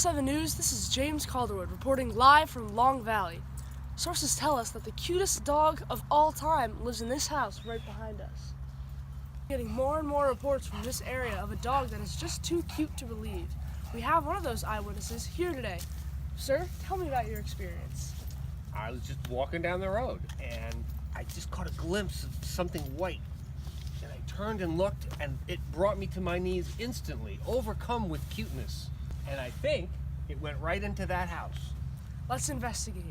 Channel 7 News, this is James Calderwood reporting live from Long Valley. Sources tell us that the cutest dog of all time lives in this house right behind us. Getting more and more reports from this area of a dog that is just too cute to believe. We have one of those eyewitnesses here today. Sir, tell me about your experience. I was just walking down the road and I just caught a glimpse of something white. And I turned and looked and it brought me to my knees instantly, overcome with cuteness. And I think it went right into that house. Let's investigate.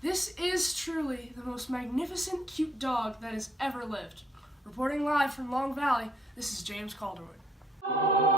This is truly the most magnificent, cute dog that has ever lived. Reporting live from Long Valley, this is James Calderwood.